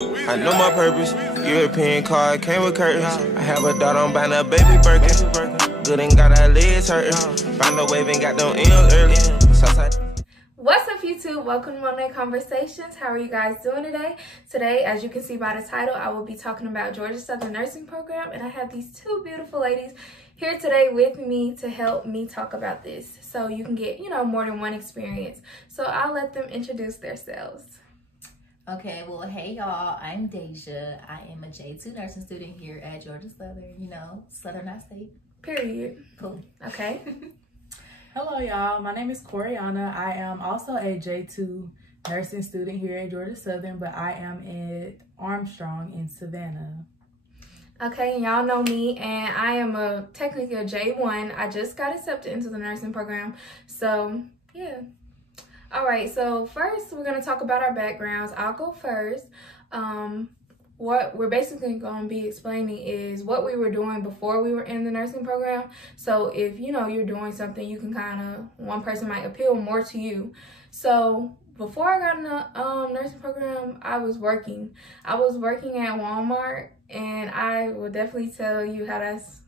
I know my purpose. European car came with curtains. I have a daughter, I'm buying a baby Birkin. Good ain't got our legs hurting. Found a wave and got them M's early. What's up, YouTube? Welcome to MONAE Conversations. How are you guys doing today? Today, as you can see by the title, I will be talking about Georgia Southern Nursing Program, and I have these two beautiful ladies here today with me to help me talk about this, so you can get, more than one experience. So I'll let them introduce themselves. Okay, well, hey y'all, I'm Deja. I am a J2 nursing student here at Georgia Southern, Southern Not State. Period. Cool. Okay. Hello y'all, my name is Corianna. I am also a J2 nursing student here at Georgia Southern, but I am at Armstrong in Savannah. Okay, and y'all know me, and I am technically a J1. I just got accepted into the nursing program, so yeah. All right, so first we're going to talk about our backgrounds. I'll go first. What we're basically going to be explaining is what we were doing before we were in the nursing program. So if, you're doing something, you can one person might appeal more to you. So before I got in the nursing program, I was working. I was working at Walmart, and I will definitely tell you how that's,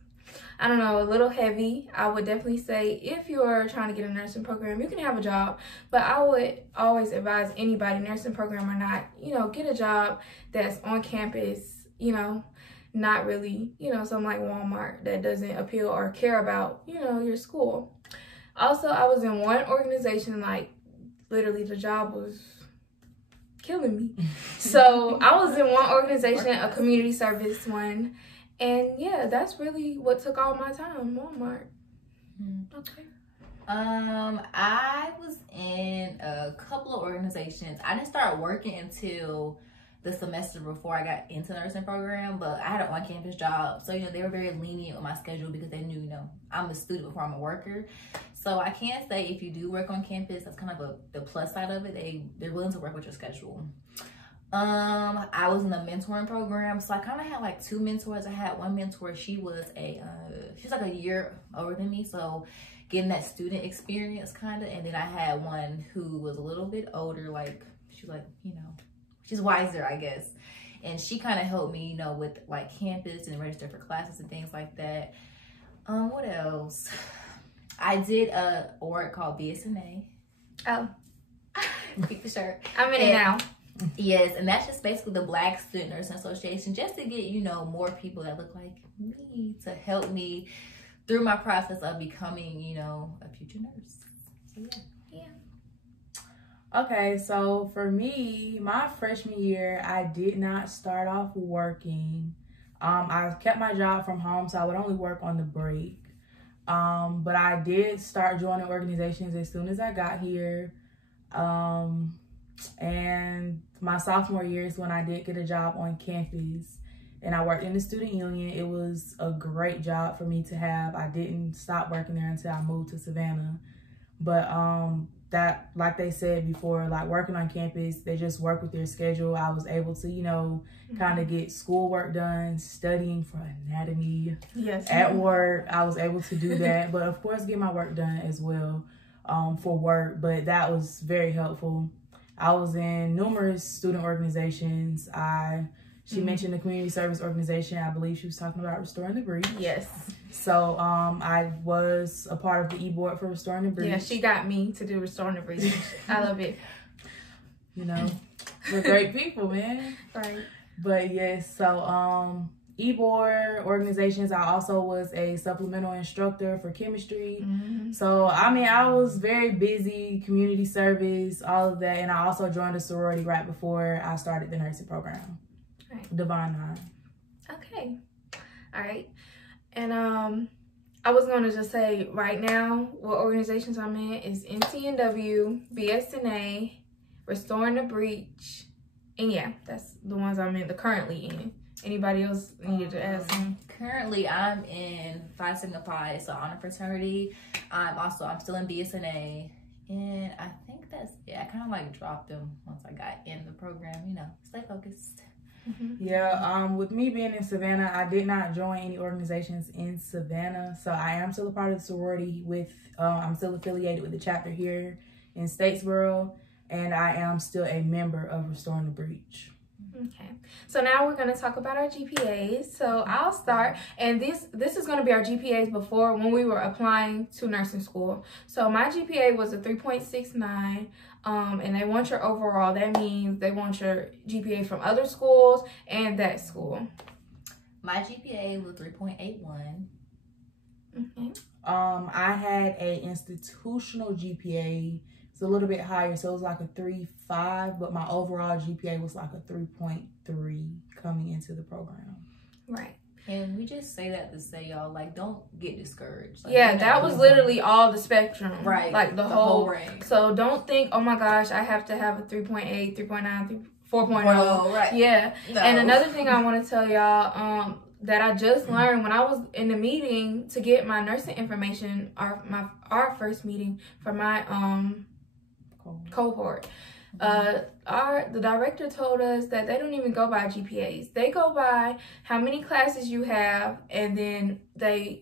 a little heavy. I would definitely say if you're trying to get a nursing program, you can have a job, but I would always advise anybody, nursing program or not, get a job that's on campus, not really, something like Walmart that doesn't appeal or care about, your school. Also, I was in one organization, like literally the job was killing me. So I was in one organization, a community service one. And yeah, that's really what took all my time, Walmart. Okay. I was in a couple of organizations. I didn't start working until the semester before I got into the nursing program, but I had an on-campus job. So, they were very lenient with my schedule because they knew, I'm a student before I'm a worker. So I can say if you do work on campus, that's kind of the plus side of it. They're willing to work with your schedule. I was in a mentoring program, so I kind of had like two mentors. I had one mentor, she's like a year older than me, so getting that student experience kind of, and then I had one who was a little bit older, she's wiser, I guess, and she kind of helped me, with like campus and register for classes and things like that. What else? I did a org called BSNA. Oh. Keep the shirt. I'm in it now. Yes, and that's just basically the Black Student Nursing Association, just to get, more people that look like me to help me through my process of becoming, a future nurse. So, yeah. Okay, so for me, my freshman year, I did not start off working. I kept my job from home, so I would only work on the break. But I did start joining organizations as soon as I got here. And my sophomore year is when I did get a job on campus, and I worked in the student union. It was a great job for me to have. I didn't stop working there until I moved to Savannah. But that, like they said before, like working on campus, they just work with their schedule. I was able to, kind of get schoolwork done, studying for anatomy. Yes. At work, I was able to do that. But of course, get my work done as well for work. But that was very helpful. I was in numerous student organizations. She mentioned the community service organization. I believe she was talking about Restoring the Breach. Yes. So I was a part of the e-board for Restoring the Breach. Yeah, she got me to do Restoring the Breach. I love it. We're great people, man. Right. But yes, so e-board organizations. I also was a supplemental instructor for chemistry. So I was very busy, community service, all of that, and I also joined a sorority right before I started the nursing program. Right. Divine Nine. Okay. All right. And I was going to just say right now what organizations I'm in is NCNW, BSNA, Restoring the Breach, and yeah, that's the ones I'm currently in. Anybody else needed to ask me? Currently, I'm in Phi Sigma Phi, so honor fraternity. I'm still in BSNA, and I think that's it. I kind of dropped them once I got in the program. Stay focused. Yeah. With me being in Savannah, I did not join any organizations in Savannah, so I am still a part of the sorority. I'm still affiliated with the chapter here in Statesboro, and I am still a member of Restoring the Breach. Okay, so now we're going to talk about our GPAs. So I'll start, and this is going to be our GPAs before when we were applying to nursing school. So my GPA was a 3.69, and they want your overall. That means they want your GPA from other schools and that school. My GPA was 3.81. Okay. I had a institutional GPA. It's a little bit higher, so it was like a 3.5, but my overall GPA was like a 3.3 coming into the program. Right. And we just say that to say, y'all, like, don't get discouraged. Like, yeah, that was literally all the spectrum. Right. Like the whole range. So don't think, oh my gosh, I have to have a 3.8, 3.9, 4.0. Right. Yeah. No. And another thing I want to tell y'all, that I just learned when I was in the meeting to get my nursing information, our first meeting for my cohort. The director told us that they don't even go by GPAs. They go by how many classes you have, and then they,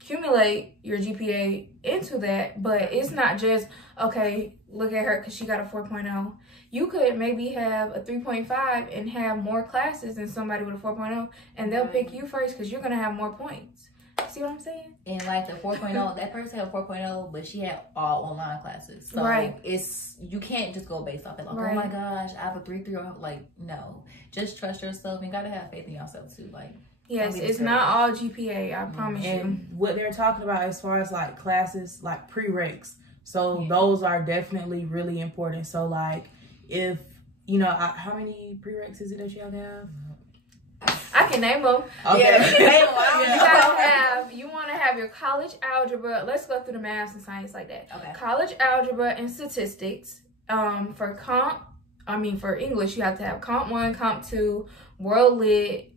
accumulate your GPA into that. But it's not just, okay, look at her because she got a 4.0. You could maybe have a 3.5 and have more classes than somebody with a 4.0, and they'll pick you first because you're going to have more points. See what I'm saying? And like the 4.0, that person had a 4.0, but she had all online classes. So you can't just go based off it. Like, oh my gosh, I have a 3.3. Like, no. Just trust yourself and gotta have faith in yourself too. Like, yes, it's not all GPA, I promise you. What they're talking about as far as like classes, like prereqs. So those are definitely really important. So like if, how many prereqs is it that you have to have? I can name them. Okay. Yeah, you can name them. You want to have your college algebra. Let's go through the math and science like that. Okay. College algebra and statistics. For English, you have to have Comp 1, Comp 2, World Lit.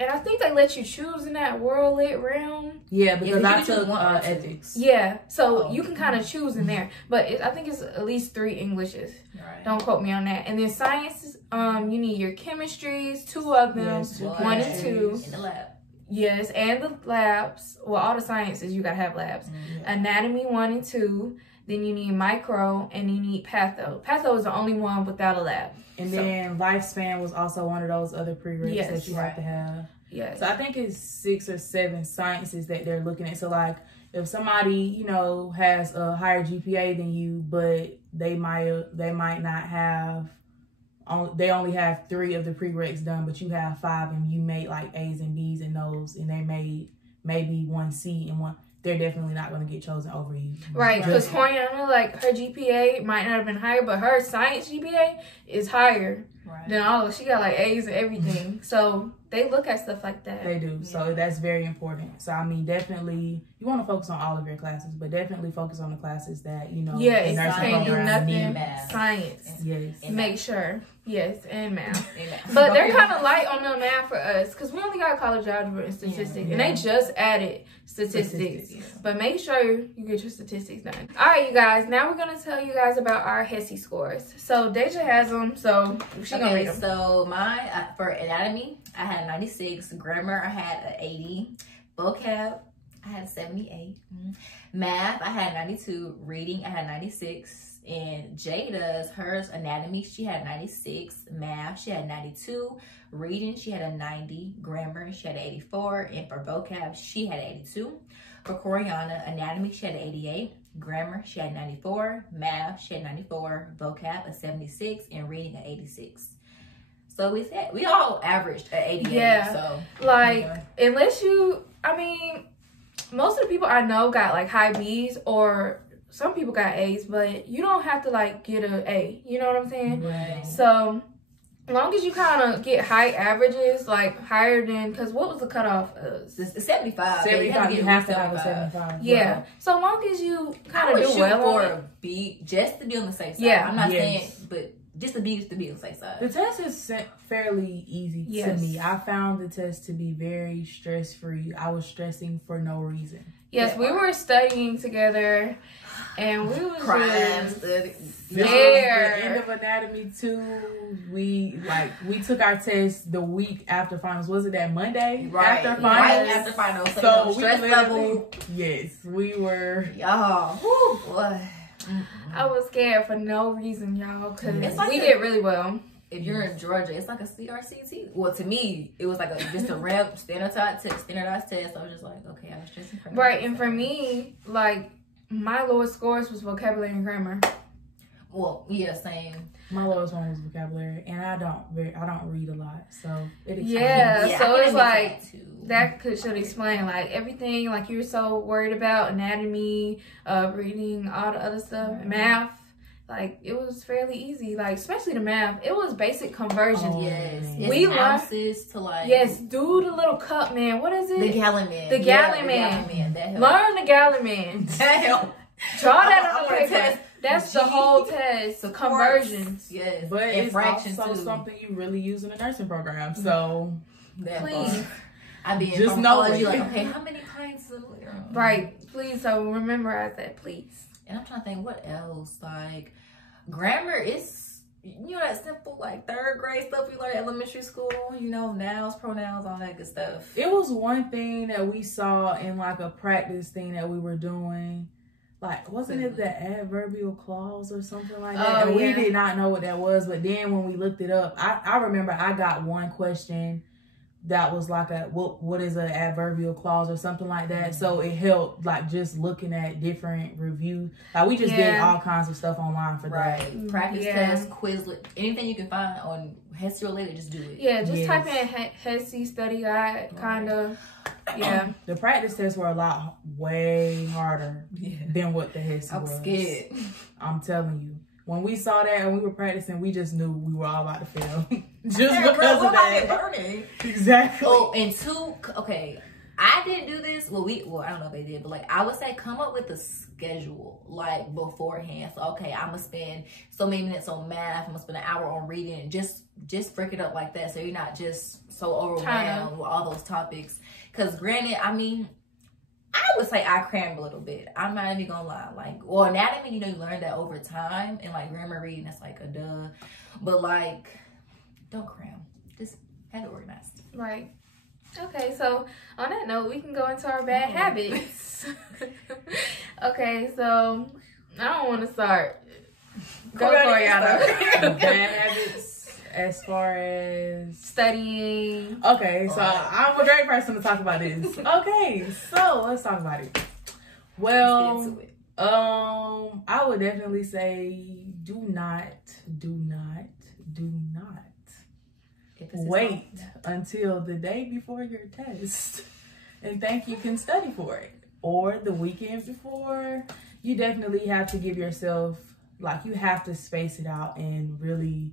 And I think they let you choose in that World Lit realm. Yeah, because I took ethics. Yeah, so you can kind of choose in there. But I think it's at least 3 Englishes. Right. Don't quote me on that. And then science, you need your chemistries, 2 of them, yes, 1 and 2. In the lab. Yes, and the labs. Well, all the sciences, you got to have labs. Mm-hmm. Anatomy 1 and 2. Then you need micro, and you need patho. Patho is the only one without a lab. And then lifespan was also one of those other prereqs that you have to have. Yes. So I think it's 6 or 7 sciences that they're looking at. So like if somebody, has a higher GPA than you, but they might not have, they only have 3 of the prereqs done, but you have 5 and you made like A's and B's in those, and they made maybe 1 C and 1. They're definitely not going to get chosen over you. Right, because Corianna, like, her GPA might not have been higher, but her science GPA is higher than all of. She got, like, A's and everything. So they look at stuff like that. They do. Yeah. So that's very important. So, I mean, definitely, you want to focus on all of your classes, but definitely focus on the classes that, Yeah, it's can't do nothing. Math. Science. Yes. And make sure. Yes, and math. But they're kind of light on the math for us because we only got college algebra and statistics. Yeah. And they just added statistics. Yeah. But make sure you get your statistics done. All right, you guys. Now we're going to tell you guys about our HESI scores. So Deja has them. So she's going to read them. So for anatomy, I had 96. Grammar, I had an 80. Vocab, I had 78. Math, I had 92. Reading, I had 96. And Jada's, hers anatomy, she had 96. Math, she had 92. Reading, she had a 90. Grammar, she had an 84. And for vocab, she had 82. For Corianna, anatomy, she had an 88. Grammar, she had 94. Math, she had 94. Vocab, a 76. And reading, an 86. So we all averaged at 88. Yeah. So unless most of the people I know got like high B's, or some people got A's, but you don't have to like get an A. You know what I'm saying? Right. So as long as you kind of get high averages, like higher than, because what was the cutoff? 75. 75. You have to have a 75. Yeah. Wow. So long as you kind of do well for a B, just to be on the safe side. Yeah. I'm not saying, but just to be on the safe side. The test is fairly easy to me. I found the test to be very stress-free. I was stressing for no reason. Yes, we were studying together, and we was crying. The end of anatomy 2. We took our test the week after finals. Was it that Monday? Right. After finals. Right after finals. So stress level. Yes, we were. Y'all. Boy. I was scared for no reason, y'all, because we did really well. if you're in Georgia, it's like a CRCT. Well, to me, it was like just a rep standardized test. I was just like, okay, I was just in Right, and for me, like, my lowest scores was vocabulary and grammar. Well, yeah, same. My lowest one was vocabulary, and I don't read a lot, so it explains. Yeah, so it's like that should explain like everything. Like you're so worried about anatomy, reading, all the other stuff, math. Like it was fairly easy. Like especially the math, it was basic conversion. Oh, yes, we learned to like do the little cup man. What is it? The gallon man. The gallon man. That helped. Learn the gallon man. That helped. Draw that on the paper. That's the whole test. So conversions. Yes. But it's also something you really use in a nursing program. So please. I be just know you like, okay, how many pints of right. Please. So memorize that, please. And I'm trying to think what else. Like grammar is that simple like third grade stuff you learn at elementary school, nouns, pronouns, all that good stuff. It was one thing that we saw in like a practice thing that we were doing. Like, wasn't it the adverbial clause or something like that? And we did not know what that was. But then when we looked it up, I remember I got one question that was like what is an adverbial clause or something like that. So it helped like just looking at different reviews. Like we just did all kinds of stuff online for that. Practice tests, Quizlet, anything you can find on HESI related, just do it. Yeah, just type in HESI study guide, kind of. Yeah. The practice tests were a lot way harder than what the HESI was. I'm scared. I'm telling you. When we saw that and we were practicing, we just knew we were all about to fail. Just because of that. Exactly. Oh, and I didn't do this. Well, I don't know if they did, but like I would say come up with a schedule like beforehand. So I'm gonna spend so many minutes on math, I'm gonna spend an hour on reading, just freak it up like that so you're not just so overwhelmed with all those topics. Because granted, I would say I crammed a little bit. I'm not even gonna lie. Like, well, anatomy, you learn that over time, and like grammar reading, that's like a duh. But like, don't cram. Just have it organized. Right. Okay, so on that note, we can go into our bad habits. Okay, so I don't want to start. Go, Corianna. Bad habits as far as studying. Okay, so I'm a great person to talk about this. Okay, so let's talk about it. Well, I would definitely say do not wait until the day before your test and think you can study for it, or the weekend before. You definitely have to give yourself, like, you have to space it out and really,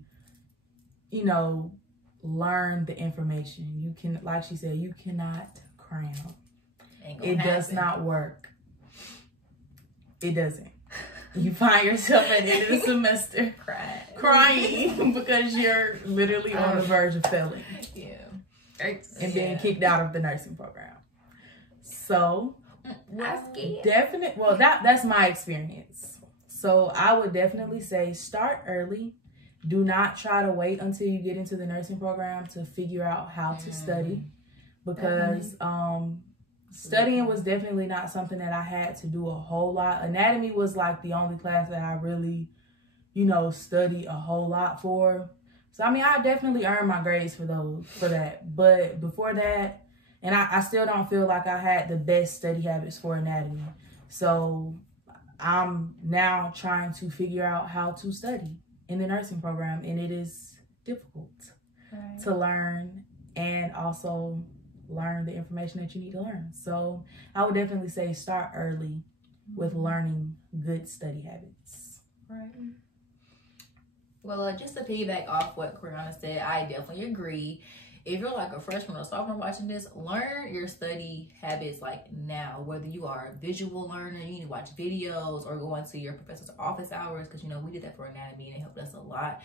learn the information. You can, like she said, you cannot cram. It does not work. It doesn't. You find yourself at the end of the semester crying because you're literally on the verge of failing. Yeah. And being kicked out of the nursing program. So, that's my experience. So I would definitely say start early. Do not try to wait until you get into the nursing program to figure out how to study, because studying was definitely not something that I had to do a whole lot. Anatomy was like the only class that I really, studied a whole lot for. So, I definitely earned my grades for that. But before that, and I still don't feel like I had the best study habits for anatomy. So I'm now trying to figure out how to study in the nursing program, and it is difficult to learn and also learn the information that you need to learn. So I would definitely say start early with learning good study habits. Right. Well, just to piggyback off what Corianna said, I definitely agree. If you're like a freshman or sophomore watching this, learn your study habits like now. Whether you are a visual learner, you need to watch videos or go into your professor's office hours, because we did that for anatomy and it helped us a lot.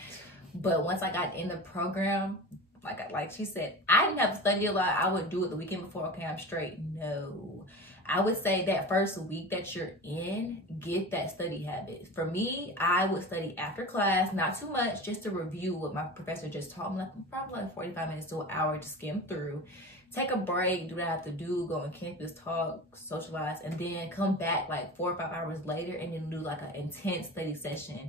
But once I got in the program, like she said, I didn't have to study a lot. I would do it the weekend before. Okay, I'm straight. No. I would say that first week that you're in, get that study habit. For me, I would study after class, not too much, just to review what my professor just taught me, probably like 45 minutes to an hour to skim through. Take a break, do what I have to do, go on campus, talk, socialize, and then come back like 4 or 5 hours later and then do like an intense study session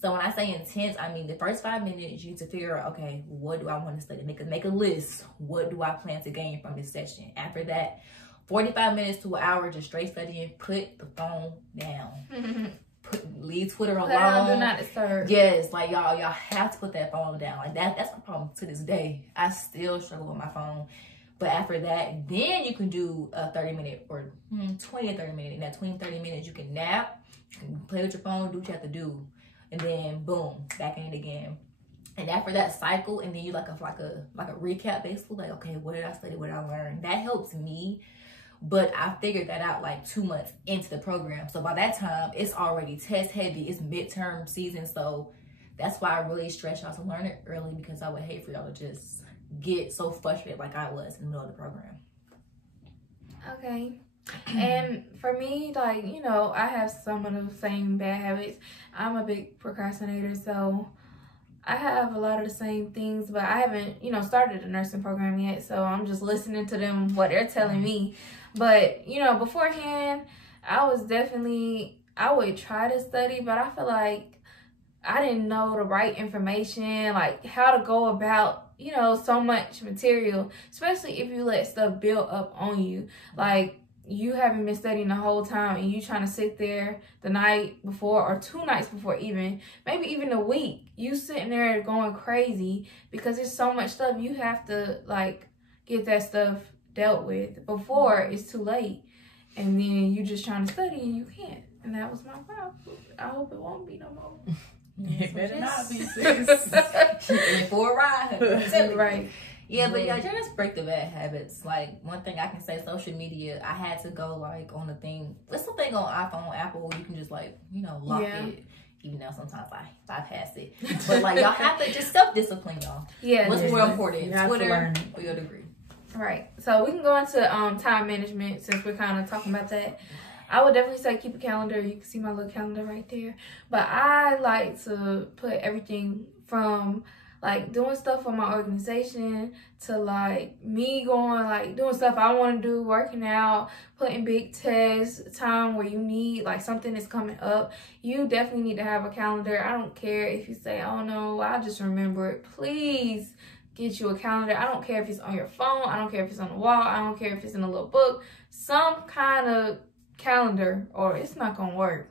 So when I say intense, I mean the first 5 minutes you need to figure out, okay, what do I want to study? Make a list. What do I plan to gain from this session? After that, 45 minutes to an hour just straight studying. Put the phone down. Leave Twitter alone. Do not disturb. Yes, like y'all have to put that phone down. Like that's my problem to this day. I still struggle with my phone. But after that, then you can do a 30-minute or 20 or 30 minutes. In that 20 and 30 minutes, you can nap, you can play with your phone, do what you have to do. And then boom, back in it again. And after that cycle, and then you like a recap basically, like, okay, what did I study, what did I learn? That helps me. But I figured that out like 2 months into the program. So by that time, it's already test heavy. It's midterm season. So that's why I really stress y'all to learn it early, because I would hate for y'all to just get so frustrated like I was in the middle of the program. Okay. And for me, like, you know, I have some of the same bad habits. I'm a big procrastinator, so I have a lot of the same things, but I haven't, you know, started the nursing program yet, so I'm just listening to them, what they're telling me. But, you know, beforehand, I would try to study, but I feel like I didn't know the right information, like how to go about, you know, so much material, especially if you let stuff build up on you. Like, you haven't been studying the whole time and you trying to sit there the night before or 2 nights before, even maybe even a week, you sitting there going crazy because there's so much stuff you have to like get that stuff dealt with before it's too late, and then you just trying to study and you can't. And that was my problem. I hope it won't be no more. It better not be, sis. For a ride. Right. Yeah, but yeah, just break the bad habits. Like, one thing I can say, social media, I had to go like on the thing. There's something on iPhone, Apple, where you can just like, you know, lock it. Even though sometimes I bypass it. But like, y'all have to just self-discipline, y'all. Yeah. What's more important, Twitter or your degree? Right. So we can go into time management since we're kind of talking about that. I would definitely say keep a calendar. You can see my little calendar right there. But I like to put everything from like doing stuff for my organization to like me going like doing stuff I want to do, working out, putting big tests, time where you need like something is coming up. You definitely need to have a calendar. I don't care if you say, oh no, I'll just remember it. Please get you a calendar. I don't care if it's on your phone. I don't care if it's on the wall. I don't care if it's in a little book. Some kind of calendar, or it's not gonna work.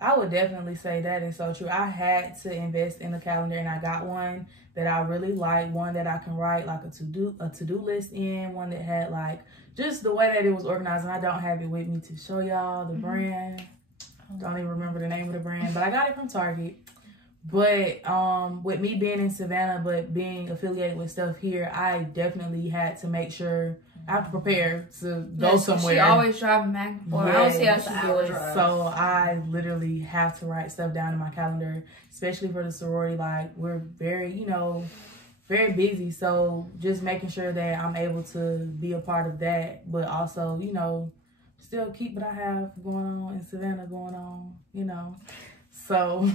I would definitely say that is so true. I had to invest in a calendar, and I got one that I really like, one that I can write like a to-do list in, one that had like just the way that it was organized. And I don't have it with me to show y'all the brand. Don't even remember the name of the brand, but I got it from Target. But with me being in Savannah but being affiliated with stuff here, I definitely had to make sure I have to prepare to go somewhere. She always driving back and forth. I don't see how she do it. So I literally have to write stuff down in my calendar, especially for the sorority. Like, we're very, you know, very busy. So just making sure that I'm able to be a part of that, but also, you know, still keep what I have going on in Savannah going on, you know. So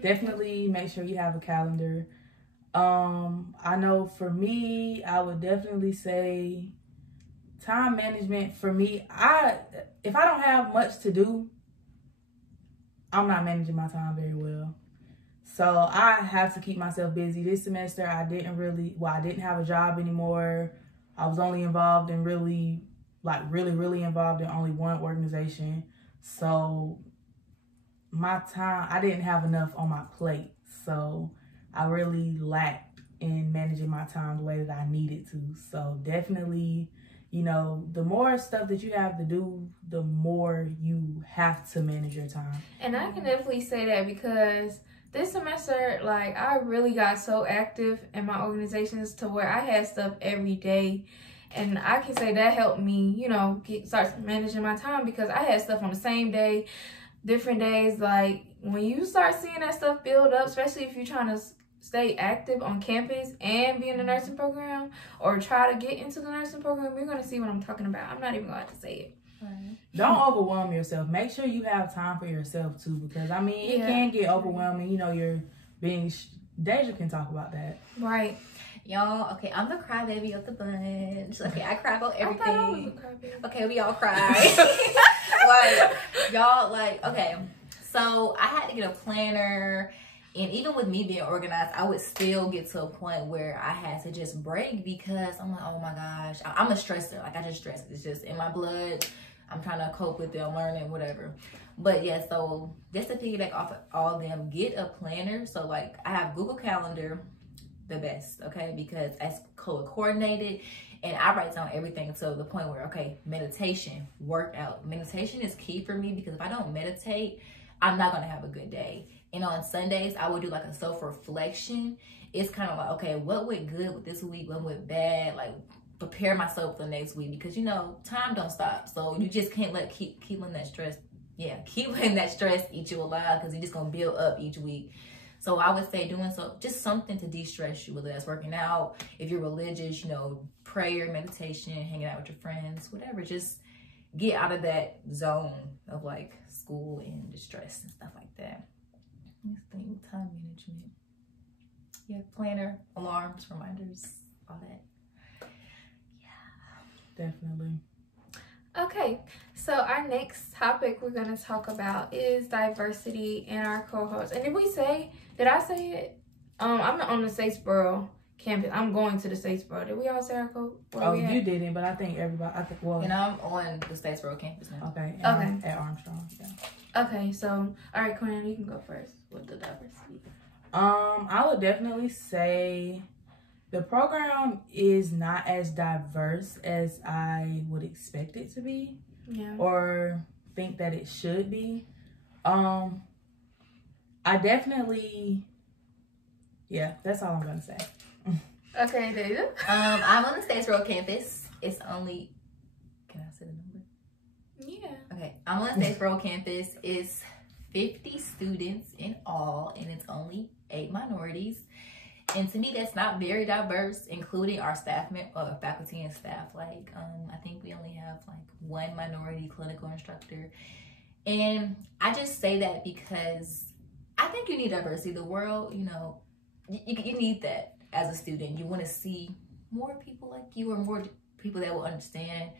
definitely make sure you have a calendar. I know for me, I would definitely say time management for me. If I don't have much to do, I'm not managing my time very well. So I have to keep myself busy. This semester, I didn't have a job anymore. I was only involved in really involved in only one organization. So my time, I didn't have enough on my plate. So I really lacked in managing my time the way that I needed to. So definitely, you know, the more stuff that you have to do, the more you have to manage your time. And I can definitely say that because this semester, like, I really got so active in my organizations to where I had stuff every day. And I can say that helped me, you know, start managing my time because I had stuff on the same day, different days. Like, when you start seeing that stuff build up, especially if you're trying to stay active on campus and be in the nursing program or try to get into the nursing program, you're going to see what I'm talking about. I'm not even going to say it. Right. Don't overwhelm yourself. Make sure you have time for yourself too, because I mean, it can get overwhelming. You know, you're being, Deja can talk about that. Right. Y'all, okay, I'm the crybaby of the bunch. Okay, I cry about everything. I thought I was a crybaby. Okay, we all cry. Like, y'all, like, okay. So So I had to get a planner. And even with me being organized, I would still get to a point where I had to just break because I'm like, oh my gosh, I'm a stressor. Like, I just stress. It's just in my blood. I'm trying to cope with it. I'm learning, whatever. But yeah, so just to piggyback off of all of them, get a planner. So like, I have Google Calendar, the best, okay? Because it's color coordinated and I write down everything to the point where, okay, meditation, workout. Meditation is key for me because if I don't meditate, I'm not going to have a good day. And on Sundays, I would do like a self-reflection. It's kind of like, okay, what went good with this week? What went bad? Like, prepare myself for the next week because, you know, time don't stop. So you just can't keep letting that stress, keep letting that stress eat you alive because you're just going to build up each week. So I would say doing so, just something to de-stress you, whether that's working out, if you're religious, you know, prayer, meditation, hanging out with your friends, whatever. Just get out of that zone of like school and distress and stuff like that. Let's think, time management. Yeah, planner, alarms, reminders, all that. Yeah. Definitely. Okay, so our next topic we're going to talk about is diversity in our cohorts. And did I say it? I'm on the Statesboro campus. I'm going to the Statesboro. Did we all say our code? Oh, you didn't, but I think everybody, well. And I'm on the Statesboro campus now. Okay. Okay. At Armstrong, yeah. Okay, so, all right, Corianna, you can go first with the diversity. I would definitely say the program is not as diverse as I would expect it to be. Yeah. Or think that it should be. I definitely, that's all I'm gonna say. Okay, Deja. I'm on the Statesboro campus. It's only, can I say the number? Yeah. Okay, I'm on the Statesboro campus. It's 50 students in all, and it's only 8 minorities. And to me, that's not very diverse, including our faculty and staff. Like, I think we only have like 1 minority clinical instructor. And I just say that because I think you need diversity. The world, you know, you need that as a student. You want to see more people like you or more people that will understand.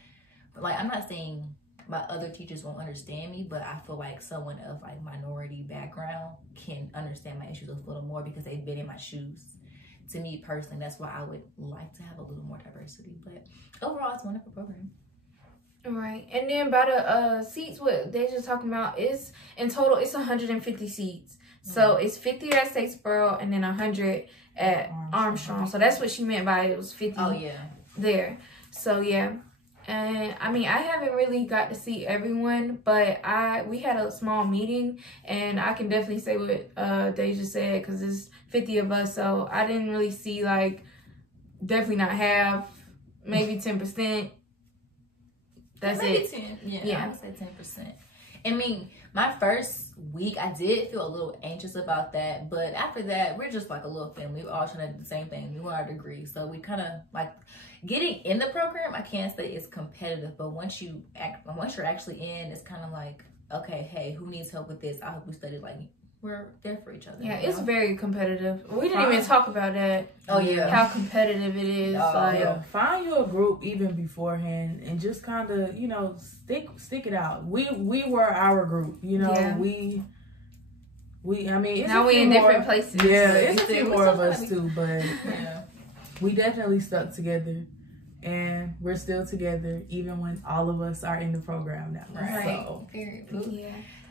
But like, I'm not saying my other teachers won't understand me, but I feel like someone of like minority background can understand my issues a little more because they've been in my shoes. To me personally, that's why I would like to have a little more diversity. But overall, it's a wonderful program. All right, and then by the seats, what they're just talking about is in total, it's 150 seats. Mm-hmm. So it's 50 at Statesboro and then 100 at Armstrong. So that's what she meant by it was 50. Oh yeah, there. So yeah. And I mean, I haven't really got to see everyone, but we had a small meeting, and I can definitely say what Deja said because there's 50 of us, so I didn't really see like definitely not half, maybe 10%. That's maybe it. 10. Yeah, I would say 10%. I mean, my first week, I did feel a little anxious about that, but after that, we're just like a little family. We're all trying to do the same thing. We want our degrees, so we kind of like getting in the program. I can't say it's competitive, but once you're actually in, it's kind of like, okay, hey, who needs help with this? I hope we study. Like, we're there for each other. Yeah, it's very competitive. We didn't even talk about that. Oh yeah, how competitive it is. Find you a group even beforehand and just kind of, you know, stick it out. We were our group, you know. I mean, now we in different places. Yeah, it's a few more of us too, but we definitely stuck together, and we're still together even when all of us are in the program now. Right. So, yeah.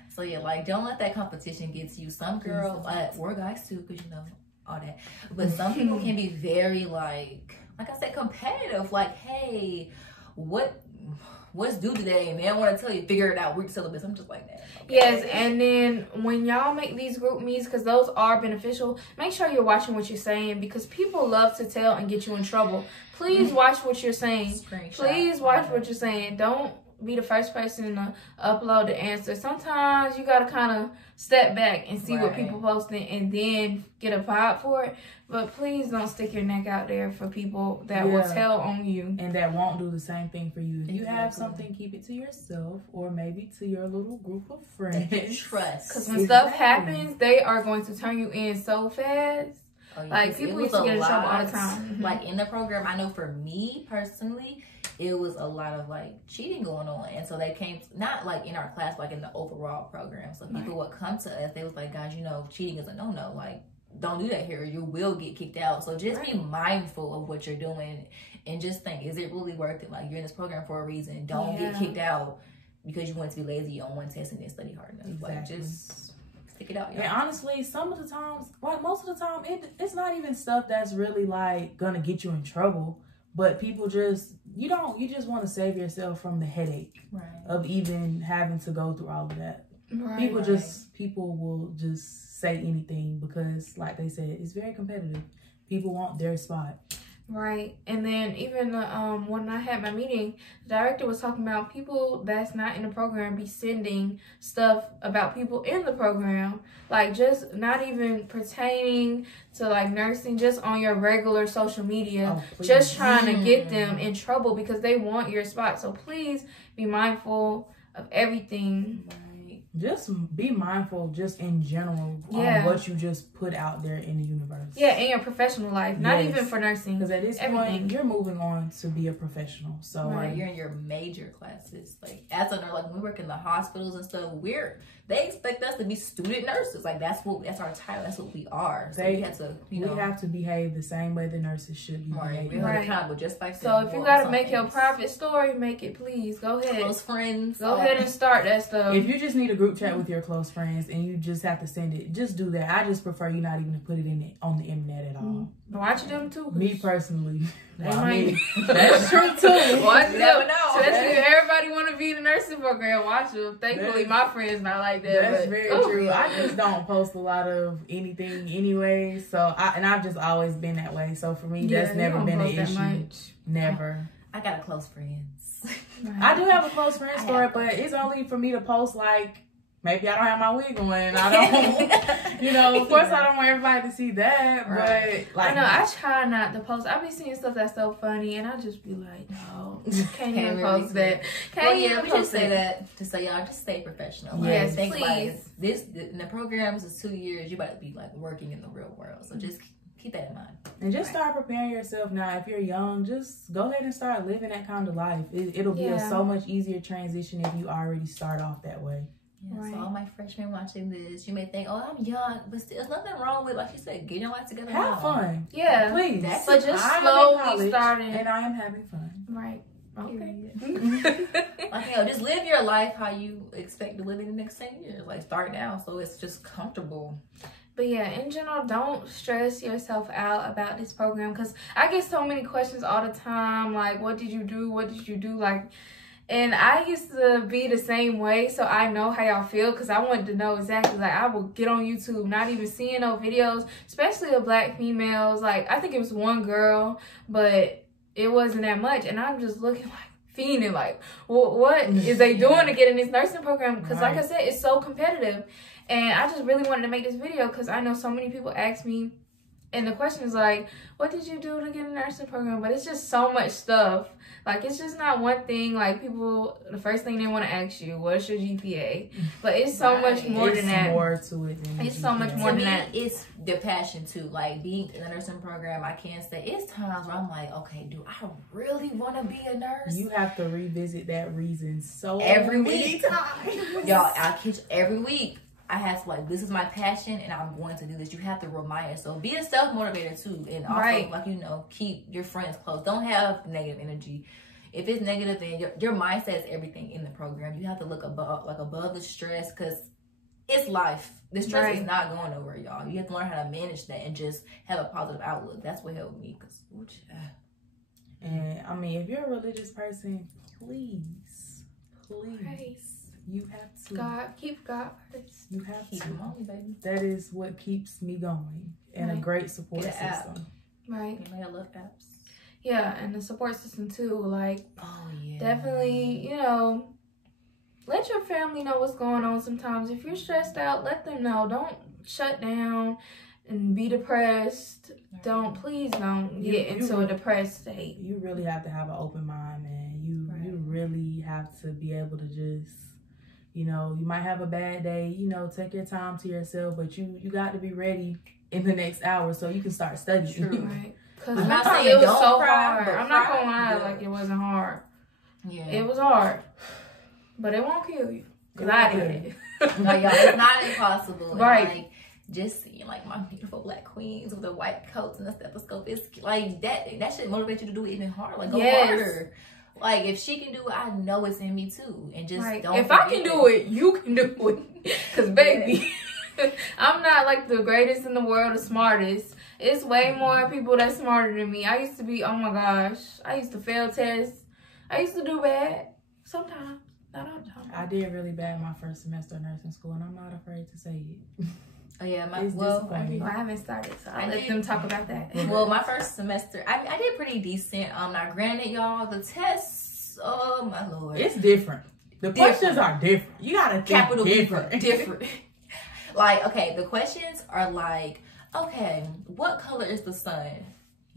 So yeah, like, don't let that competition get to you. Some girls, or guys too, because you know all that. But some people can be very like I said, competitive. Like, hey, what's due today? And they don't want to tell you, figure it out. Week syllabus. I'm just like that. Okay. Yes, and then when y'all make these group meets, because those are beneficial, make sure you're watching what you're saying because people love to tell and get you in trouble. Please watch what you're saying. Please watch what you're saying. Don't be the first person to upload the answer. Sometimes you gotta kind of step back and see what people posting and then get a vibe for it. But please don't stick your neck out there for people that will tell on you and that won't do the same thing for you. If you have something, keep it to yourself or maybe to your little group of friends that you trust. Because when stuff happens, they are going to turn you in so fast. Like, people used to get in trouble all the time. Like, in the program, I know for me personally, it was a lot of like cheating going on. And so they came, not like in our class, like in the overall program. So people would come to us, they was like, guys, you know, cheating is a no-no. Like, don't do that here, you will get kicked out. So just be mindful of what you're doing and just think, is it really worth it? Like, you're in this program for a reason. Don't get kicked out because you want to be lazy on one test and then study hard enough. Like, just stick it out, y'all. And honestly, some of the times, like most of the time, it's not even stuff that's really like gonna get you in trouble. But people just, you just want to save yourself from the headache of even having to go through all of that. People will just say anything because, like they said, it's very competitive. People want their spot. Right. And then even when I had my meeting, the director was talking about people that's not in the program be sending stuff about people in the program, like just not even pertaining to like nursing, just on your regular social media, just trying to get them in trouble because they want your spot. So please be mindful of everything. Just be mindful just in general on what you just put out there in the universe. Yeah, in your professional life. Not even for nursing. Because at this point, you're moving on to be a professional. So you're in your major classes. Like, as a nurse, like when we work in the hospitals and stuff, they expect us to be student nurses. Like, that's our title. That's what we are. So we have to, we have to behave the same way the nurses should be behaving. We're accountable just like so if you got to make your private story, make it, please. Go ahead. Close friends. Go ahead and start that stuff. If you just need a group chat with your close friends and you just have to send it, just do that. I just prefer you not even to put it on the internet at all. Watch them too. Me personally. That's true too. Watch them. Especially if everybody want to be in the nursing program, watch them. Thankfully, my friends not like that. That's very true. I just don't post a lot of anything anyway. So I've just always been that way. So for me, that's never been an issue. Never. I got a close friends. I do have a close friend story, but it's only for me to post like, maybe I don't have my wig on. I don't, of course I don't want everybody to see that, but like. I know, I try not to post. I be seeing stuff that's so funny and I just be like, no, can't even post that. We should say that to say, y'all, just stay professional. Like, yes, think please. Like this, in the programs is 2 years, you about to be like working in the real world. So just keep that in mind. And just start preparing yourself now. If you're young, just go ahead and start living that kind of life. It'll be a so much easier transition if you already start off that way. Yeah, so all my freshmen watching this, you may think, oh, I'm young, but still, there's nothing wrong with, like you said, getting your life together. Have fun. Yeah. Please. But just slowly starting. And I am having fun. Right. Okay. Like, just live your life how you expect to live in the next 10 years. Like, start now so it's just comfortable. But yeah, in general, don't stress yourself out about this program because I get so many questions all the time. Like, what did you do? What did you do? Like, and I used to be the same way, so I know how y'all feel because I wanted to know exactly. Like, I will get on YouTube, not even seeing no videos, especially of Black females. Like, I think it was one girl, but it wasn't that much. And I'm just looking like, fiending, like, what is they doing to get in this nursing program? Because like I said, it's so competitive. And I just really wanted to make this video because I know so many people ask me, and the question is like, what did you do to get a nursing program? But it's just so much stuff. Like, it's just not one thing. Like, people, the first thing they want to ask you, what's your GPA? But it's so much more than that. It's more to it than it's so much more than that. It's the passion, too. Like, being in the nursing program, I can't say, it's times where I'm like, okay, do I really want to be a nurse? You have to revisit that reason every many week. times. Y'all, I catch every week. I have to, like, this is my passion and I'm going to do this. You have to remind yourself. Be a self-motivator too. And also, like, keep your friends close. Don't have negative energy. If it's negative, then your mindset is everything in the program. You have to look above the stress because it's life. The stress is not going nowhere, y'all. You have to learn how to manage that and just have a positive outlook. That's what helped me. And, I mean, if you're a religious person, please. You have to. Keep God first. You have keep to. Him on, baby. That is what keeps me going. And a great support system. Right. I love apps. Yeah, and the support system too. Like, definitely, let your family know what's going on sometimes. If you're stressed out, let them know. Don't shut down and be depressed. Please don't get into a depressed state. You really have to have an open mind, man. You really have to be able to just, you might have a bad day, take your time to yourself, but you got to be ready in the next hour so you can start studying. True, right? Because I'm not saying it was don't so cry, hard. I'm not going to lie, like, it wasn't hard. Yeah. It was hard. But it won't kill you. Because I did it. No, y'all, it's not impossible. Right. And, like, just seeing like my beautiful black queens with their white coats and the stethoscope, it's like that should motivate you to do it even harder. Like, go harder. Like, if she can do it, I know it's in me too. And just don't if I can do it, you can do it. Because, baby, I'm not like the greatest in the world, the smartest. It's way more people that's smarter than me. I used to be, oh my gosh, I used to fail tests. I used to do bad sometimes. Not all the time. I did really bad my first semester of nursing school, and I'm not afraid to say it. Oh yeah, It's disappointing. I haven't started, so I'll let them talk about that. Well, my first semester, I did pretty decent. Now, granted, y'all, the tests, oh my lord, It's different. The questions are different. You gotta think capital different. different. Like, okay, the questions are like, okay, what color is the sun?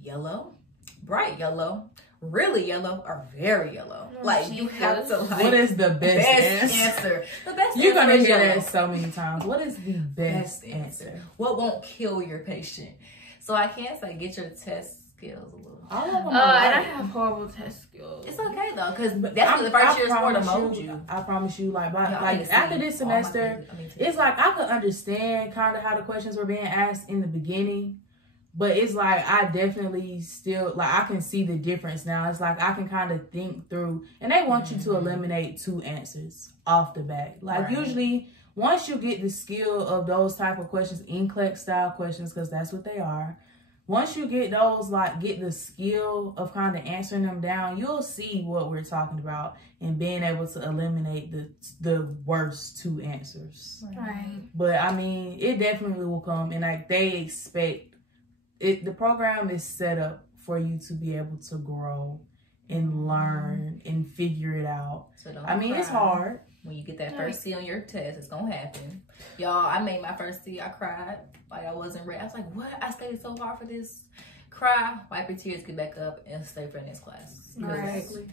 Yellow, bright yellow, really yellow, or very yellow? Like, you have to like, what is the best answer? The best You're answer gonna is hear yellow. that so many times. What is the best answer? What won't kill your patient? So I can't say get your test skills a little. All of them And I have horrible test skills. It's okay though, because that's what the first year's for to mold you. I promise you, like Yeah, after this semester, it's like I could understand kind of how the questions were being asked in the beginning, but it's like I definitely still like I can see the difference now. It's like I can kind of think through, and they want you to eliminate 2 answers off the bat. Like usually, once you get the skill of those type of questions, NCLEX style questions, because that's what they are. Once you get those, like, get the skill of kind of answering them down, you'll see what we're talking about and being able to eliminate the worst 2 answers. Right. But, I mean, it definitely will come. And, like, they expect it. The program is set up for you to be able to grow and learn and figure it out. So don't it's hard. When you get that first C on your test, it's gonna happen. Y'all, I made my first C. I cried. Like, I wasn't ready. I was like, what? I studied so hard for this. Cry, wipe your tears, get back up, and stay for the next class. Exactly.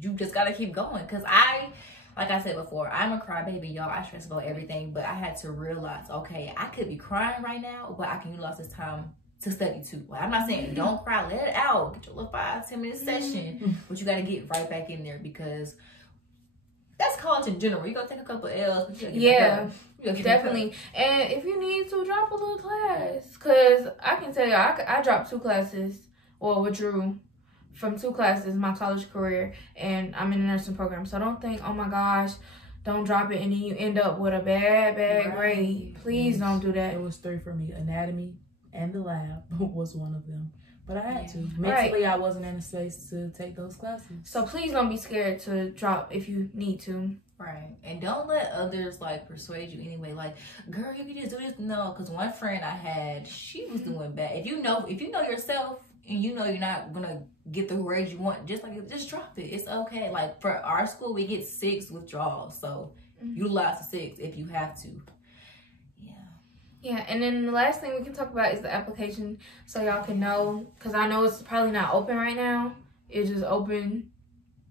You just gotta keep going. Because like I said before, I'm a crybaby, y'all. I stress about everything. But I had to realize, okay, I could be crying right now, but I can utilize this time to study too. Like, I'm not saying don't cry, let it out. Get your little 5-10 minute session. But you gotta get right back in there because that's college in general. You're going to take a couple of L's. But you gotta get back up. Definitely. And if you need to, drop a little class. Because I can tell you, I dropped 2 classes. Or withdrew from 2 classes my college career. And I'm in the nursing program. So don't think, oh my gosh, don't drop it. And then you end up with a bad grade. Please don't do that. It was 3 for me. Anatomy and the lab was one of them. But I had to. Mentally, I wasn't in a space to take those classes. So please don't be scared to drop if you need to. Right. And don't let others, like, persuade you anyway. Like, girl, you can just do this. No, because one friend I had, she was doing bad. If you know yourself and you know you're not going to get the grades you want, just drop it. It's okay. Like, for our school, we get 6 withdrawals. So, utilize the 6 if you have to. Yeah, and then the last thing we can talk about is the application, so y'all can know, because I know it's probably not open right now. It's just open,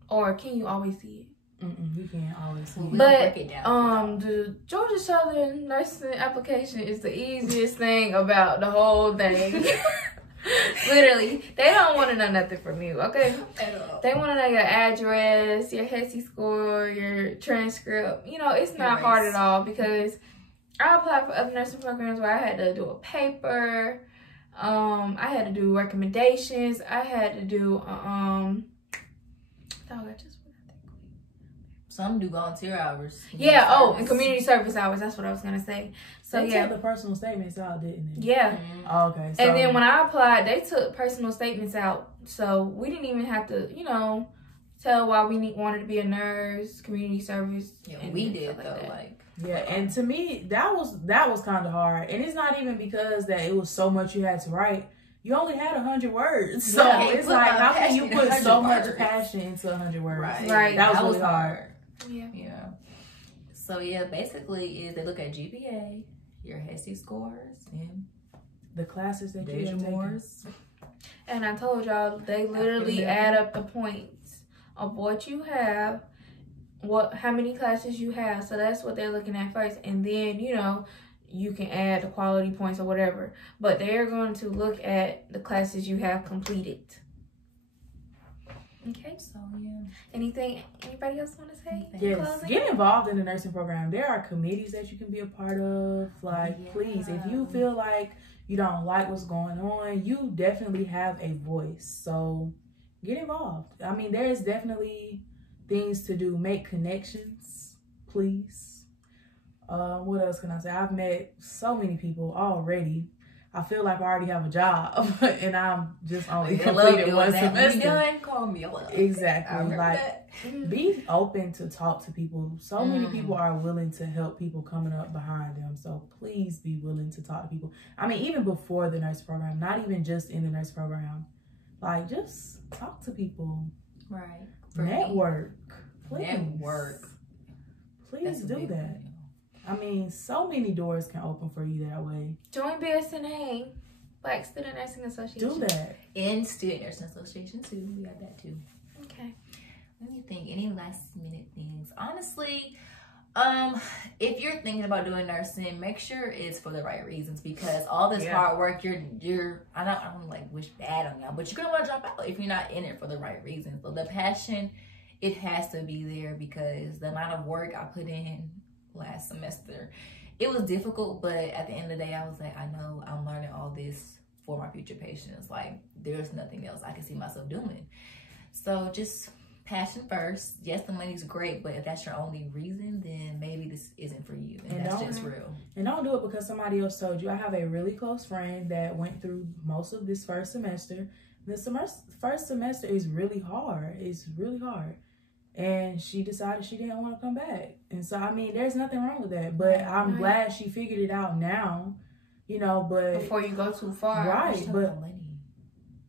or can you always see it? You can't always see it. But the Georgia Southern nursing application is the easiest thing about the whole thing. Literally, they don't want to know nothing from you, okay? They want to know your address, your HESI score, your transcript. You know, it's not hard at all because I applied for other nursing programs where I had to do a paper. I had to do recommendations. I had to do some do volunteer hours. Yeah. And community service hours. That's what I was gonna say. So they took the personal statements out, didn't they? Yeah. Oh, okay. So, and then when I applied, they took personal statements out, so we didn't even have to, tell why we wanted to be a nurse, community service. Yeah, we did though. Yeah, and to me, that was kind of hard. And it's not even because that it was so much you had to write. You only had 100 words. So it's like, how can you put so much passion into 100 words? Right. That was really hard. Yeah. So, basically, they look at GPA, your HESI scores, and the classes that you have taken. And I told y'all, they literally add up the points of what you have, how many classes you have. So that's what they're looking at first. And then, you can add the quality points or whatever. But they're going to look at the classes you have completed. Okay. So yeah. Anybody else want to say? Yes, Closing? get involved in the nursing program. There are committees that you can be a part of. Like, please, if you feel like you don't like what's going on, you definitely have a voice. So get involved. I mean, there is definitely things to do. Make connections, please. What else can I say? I've met so many people already. I feel like I already have a job, and I'm just only completed one semester. Call me. Exactly. Like, be open to talk to people. So many people are willing to help people coming up behind them. So please be willing to talk to people. I mean, even before the nurse program, not even just in the nurse program. Like, just talk to people. Right. Network. Please. Network. Please do that. I mean, so many doors can open for you that way. Join BSNA, Black Student Nursing Association. Do that. And Student Nursing Association too. We have that too. Okay. Let me think. Any last minute things? Honestly, if you're thinking about doing nursing, make sure it's for the right reasons, because all this hard work, I don't like wish bad on y'all, but you're gonna want to drop out if you're not in it for the right reasons. So the passion, it has to be there, because the amount of work I put in last semester, it was difficult, but at the end of the day, I was like, I know I'm learning all this for my future patients. Like, there's nothing else I can see myself doing. So just passion first. Yes, the money's great, but if that's your only reason, then maybe this isn't for you, and that's just real. And don't do it because somebody else told you. I have a really close friend that went through most of this first semester. First semester is really hard. It's really hard. And she decided she didn't want to come back. And so, I mean, there's nothing wrong with that. But I'm glad she figured it out now, you know, but... Before you go too far. Right, but...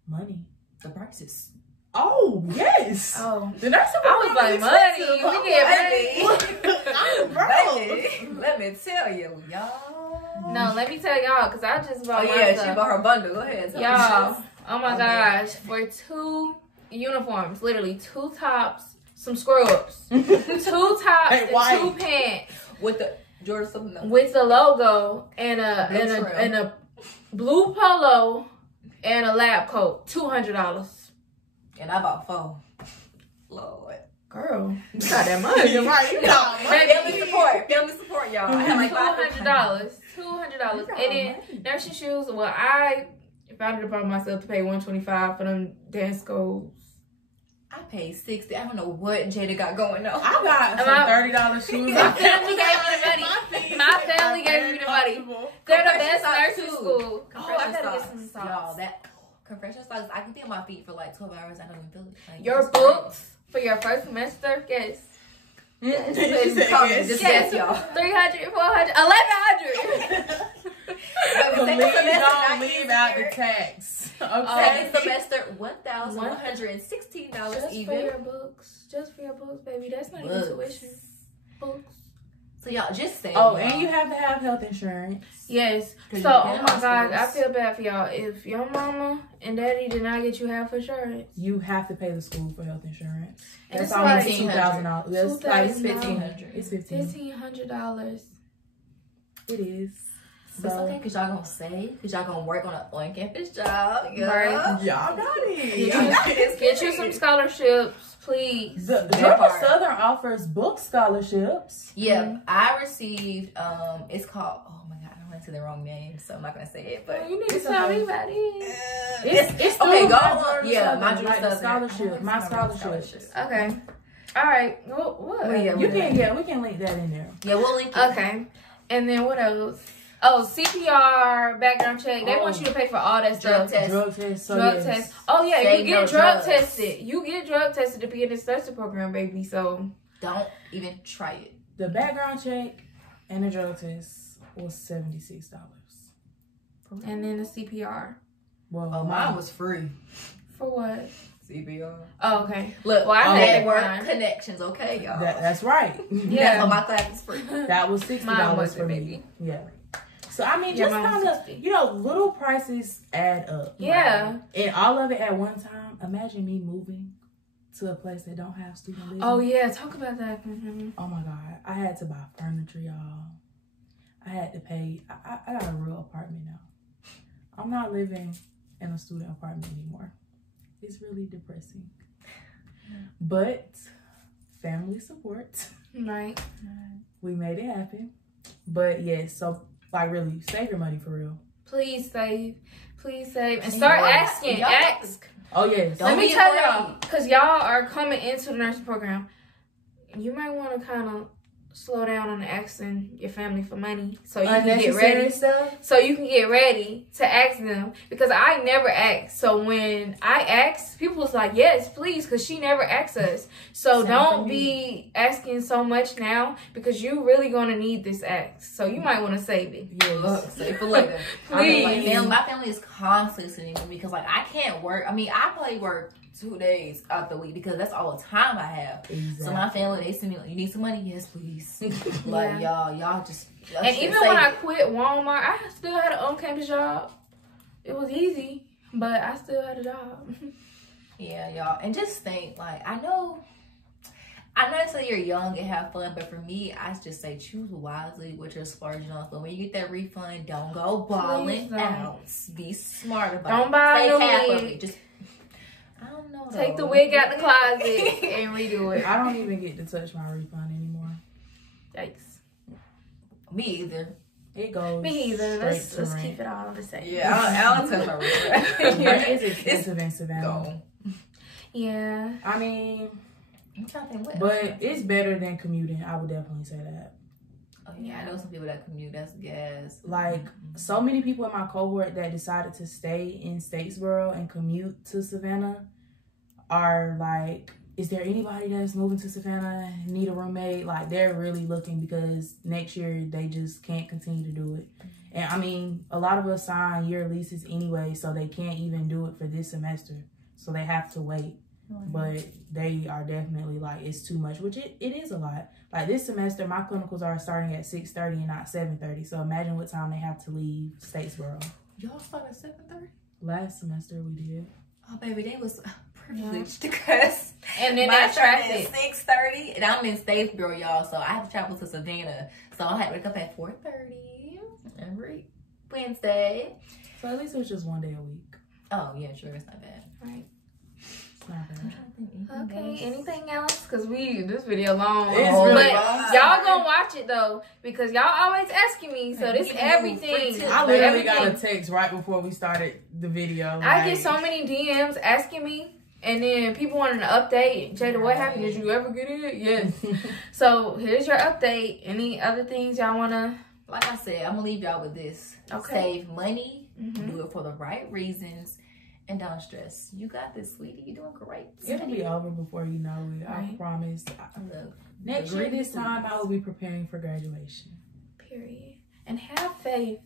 Money. The prices. Oh, yes. Oh. The nursing program was like, money. We get money. Let me tell you, y'all. No, let me tell y'all, because I just bought my stuff. She bought her bundle. Go ahead. Y'all, oh my gosh. For 2 uniforms, literally 2 tops, some scrubs, 2 tops, and 2 pants with the Jordan something else. With the logo and a blue polo and a lab coat, $200. And I bought 4. Lord, girl, you got that money. You're right. You got family support, y'all. I had like $200, $200, and then nursing shoes. Well, I found it upon myself to pay $125 for them dance clothes. I paid $60. I don't know what Jada got going on. I got some $30 shoes. My family gave me the money. My family gave me the money. They're the best nursing school. I gotta get some socks. Y'all, that compression socks, I can be on my feet for like 12 hours. I don't even feel it. Like, your books for your first semester, yes. Yes, y'all. 300, 400, 1100. Please don't leave out the tax. Okay. Second semester, $1,116 just even. For your books. Just for your books, baby. That's not even tuition. Books. So y'all just say. Oh, and you have to have health insurance. Yes. So, oh my God, I feel bad for y'all. If your mama and daddy did not get you health insurance, you have to pay the school for health insurance. And that's almost $2,000. That's like $1,500. It's $1,500. It is. So it's okay, because y'all gonna save, because y'all gonna work on an on-campus job. Right. Y'all got it. Get you some scholarships, please. Georgia Southern offers book scholarships. Yeah, I received, it's called, oh my God, I went to the wrong name, so I'm not gonna say it, but. You need to tell me about it. It's okay, go on. Yeah, my scholarship. My scholarship. Okay. All right. What? We can link that in there. Yeah, we'll link it. Okay. And then what else? Oh, CPR, background check. They want you to pay for all that stuff. Drug test. Test. Oh, yeah. You get drug tested. You get drug tested to be in this nursing program, baby. So don't even try it. The background check and the drug test was $76. And then the CPR. Well, mine was free. For what? CPR. Oh, okay. Look, well, network connections, okay, y'all. That's right. Yeah. That's why my class is free. That was $60 for me. Baby. Yeah. So, I mean, just kind of, little prices add up. Yeah. Right? And all of it at one time. Imagine me moving to a place that don't have student living. Oh, yeah. Talk about that. Mm-hmm. Oh, my God. I had to buy furniture, y'all. I had to pay. I got a real apartment now. I'm not living in a student apartment anymore. It's really depressing. But family support. Right. We made it happen. But yes, so like really save your money for real. Please save. Please save. And start asking. Ask. Oh yes. Let me tell y'all, because y'all are coming into the nursing program. You might want to kind of slow down on asking your family for money so you can get ready. So you can get ready to ask them, because I never asked. So when I asked, people was like, yes, please, because she never asked us. So don't be asking so much now, because you really gonna need this ask. So you might want to save it. Yes. Save for later. Please. My family is constantly sending me, because like I can't work. I mean, I probably work 2 days out the week because that's all the time I have. Exactly. So my family, they send me like, you need some money? Yes, please. Like y'all just. And even when I quit Walmart, I still had an on-campus job. It was easy, but I still had a job. Yeah, y'all. And just think, like, I know so you're young and have fun, but for me, I just say choose wisely what you're splurging on. So when you get that refund, don't go balling out. Be smart about it. Don't buy Take half no of wig. it. Just, I don't know. Take the wig out the closet and redo it. I don't even get to touch my refund anymore. Yikes. Me either. It goes. Me either. Let's keep it all the same. Yeah, I don't touch my refund. Rent is expensive in Savannah. Yeah. I mean, I'm trying to think what. But it's better than commuting. I would definitely say that. Oh yeah, I know some people that commute. That's gas. Like so many people in my cohort that decided to stay in Statesboro and commute to Savannah are like, is there anybody that's moving to Savannah, need a roommate? Like they're really looking, because next year they just can't continue to do it. And I mean, a lot of us sign year leases anyway, so they can't even do it for this semester. So they have to wait. But they are definitely like, it's too much, which it is a lot. Like this semester, my clinicals are starting at 6:30 and not 7:30. So imagine what time they have to leave Statesboro. Y'all start at 7:30? Last semester we did. Oh baby, they was privileged because and then my that traffic 6:30 and I'm in Statesboro, y'all. So I have to travel to Savannah. So I had to wake up at 4:30 every Wednesday. So at least it was just 1 day a week. Oh yeah, sure, it's not bad. Right. Okay, anything else? Because this video long. It's really but long. Y'all gonna watch it though, because y'all always asking me. So this everything. I literally got a text right before we started the video. I get so many DMs asking me, and then people wanting an update. Jada, what happened? Did you ever get it? Yes. So here's your update. Any other things y'all wanna? Like I said, I'm gonna leave y'all with this. Okay. Save money. Do it for the right reasons. And don't stress. You got this, sweetie. You're doing great. It'll be over before you know it. Right. I promise. Next year, this time, I will be preparing for graduation. Period. And have faith.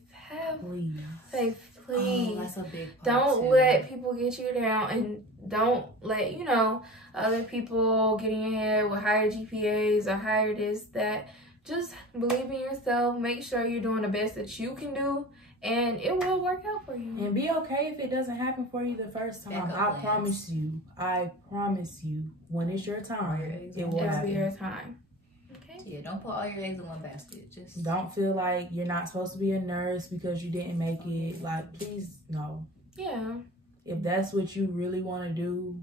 Please. Faith, please. Oh, that's a big part don't let people get you down, and don't let, other people get in your head with higher GPAs or higher this, that. Just believe in yourself. Make sure you're doing the best that you can do. And it will work out for you. And be okay if it doesn't happen for you the first time. I promise you. I promise you. When it's your time, it will happen. It'll be your time. Okay? Yeah, don't put all your eggs in one basket. Just don't feel like you're not supposed to be a nurse because you didn't make it. Like, please, no. Yeah. If that's what you really want to do,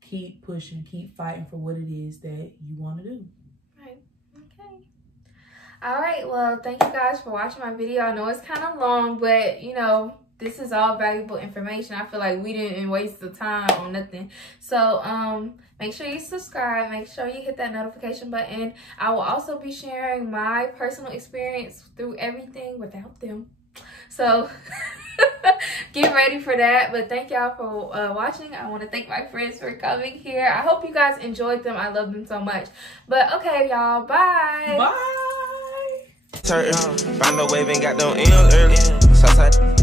keep pushing. Keep fighting for what it is that you want to do. Right. Okay. All right, well, thank you guys for watching my video. I know it's kind of long, but, this is all valuable information. I feel like we didn't waste the time on nothing. So, make sure you subscribe. Make sure you hit that notification button. I will also be sharing my personal experience through everything without them. So, get ready for that. But thank y'all for watching. I want to thank my friends for coming here. I hope you guys enjoyed them. I love them so much. But, okay, y'all. Bye. Bye. Find a wave and got them M's early. Southside.